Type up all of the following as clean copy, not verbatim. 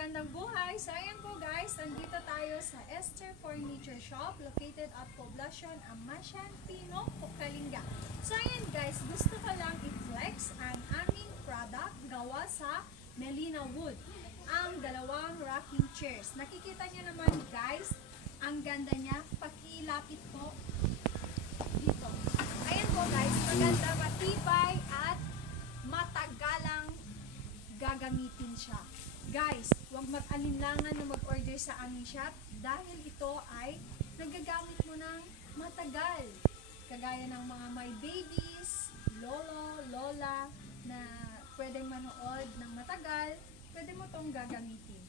magandang buhay! So ayan po guys, nandito tayo sa Esther Furniture Shop located at Poblacion, Amasyan, Pino, Kalinga. So ayan guys, gusto ko lang i-flex ang aming product gawa sa Melina Wood. Ang dalawang rocking chairs. Nakikita niyo naman guys, ang ganda niya. Pakilapit po dito. Ayan po guys, maganda, matibay at matagalang gagamitin siya. Guys, huwag mag-alinlangan na mag-order sa aming shop dahil ito ay nagagamit mo ng matagal. Kagaya ng mga may babies, lolo, lola na pwedeng manood ng matagal, pwede mo itong gagamitin.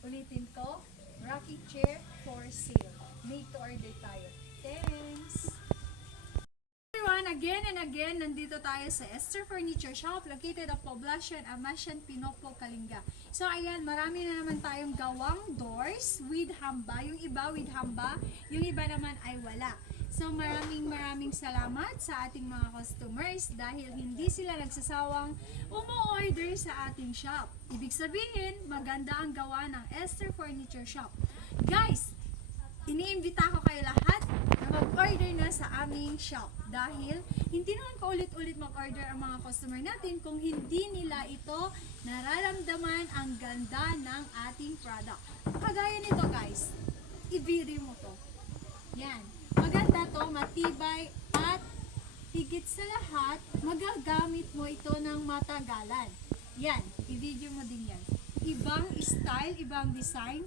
Ulitin ko, rocking chair for sale. Made to order tayo. Thanks! Again and again, nandito tayo sa Esther Furniture Shop located at Poblacion, Amasyan, Pinopo, Kalinga. So ayan, marami na naman tayong gawang doors with hamba. Yung iba with hamba, yung iba naman ay wala. So maraming salamat sa ating mga customers dahil hindi sila nagsasawang umu-order sa ating shop. Ibig sabihin, maganda ang gawa ng Esther Furniture Shop. Guys, iniimbita ko kayo lahat na mag-order na sa aming shop dahil hindi naman paulit-ulit mag-order ang mga customer natin kung hindi nila ito nararamdaman ang ganda ng ating product. Kagaya nito guys, i-video mo to. Yan. Maganda to, matibay at higit sa lahat, magagamit mo ito ng matagalan. Yan, i-video mo din yan. Ibang style, ibang design,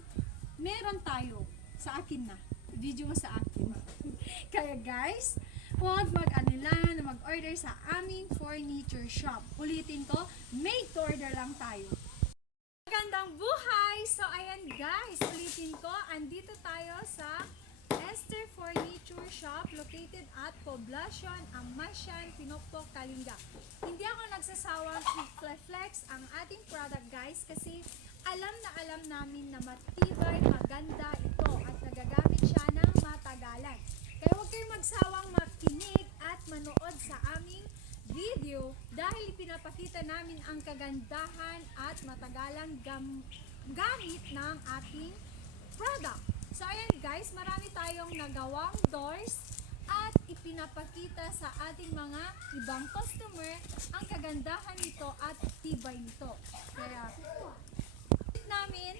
meron tayo. Sa akin na. Video mo sa akin. Kaya guys, huwag mag-anilan na mag-order sa aming furniture shop. Ulitin ko, made to order lang tayo. Magandang buhay! So ayan guys, ulitin ko, andito tayo sa Esther Furniture Shop located at Poblacion, Amasyan, Pinopo, Kalinga. Hindi ako nagsasawang i-flex ang ating product guys kasi alam namin na matibay, maganda ito at nagagamit siya ng matagalan. Kaya huwag kayong magsawang makinig at manood sa aming video dahil pinapakita namin ang kagandahan at matagalang gamit ng ating product. So ayan guys, marami tayong nagawang doors at ipinapakita sa ating mga ibang customer ang kagandahan nito at tibay nito. Kaya namin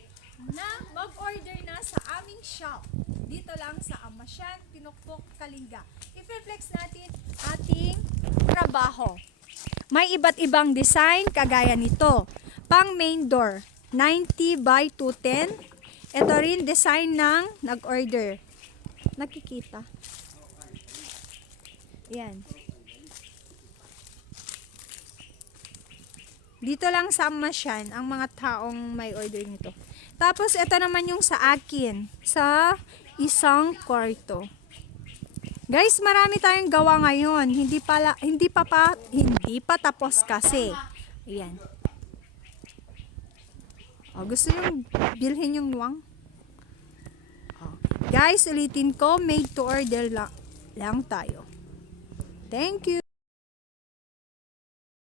na mag-order na sa aming shop dito lang sa Amasyan, Pinokpok, Kalinga. I-flex natin ating trabaho. May iba't ibang design kagaya nito. Pang main door, 90 by 210. Ito rin design ng nag-order. Nakikita. Yan. Dito lang sa Amasyan ang mga taong may order nito. Tapos ito naman yung sa akin, sa isang kwarto. Guys, marami tayong gawa ngayon. Hindi pa tapos kasi. Ayan. Oh, gusto yung bilhin yung luwang? Oh. Guys, ulitin ko, made to order lang tayo. Thank you.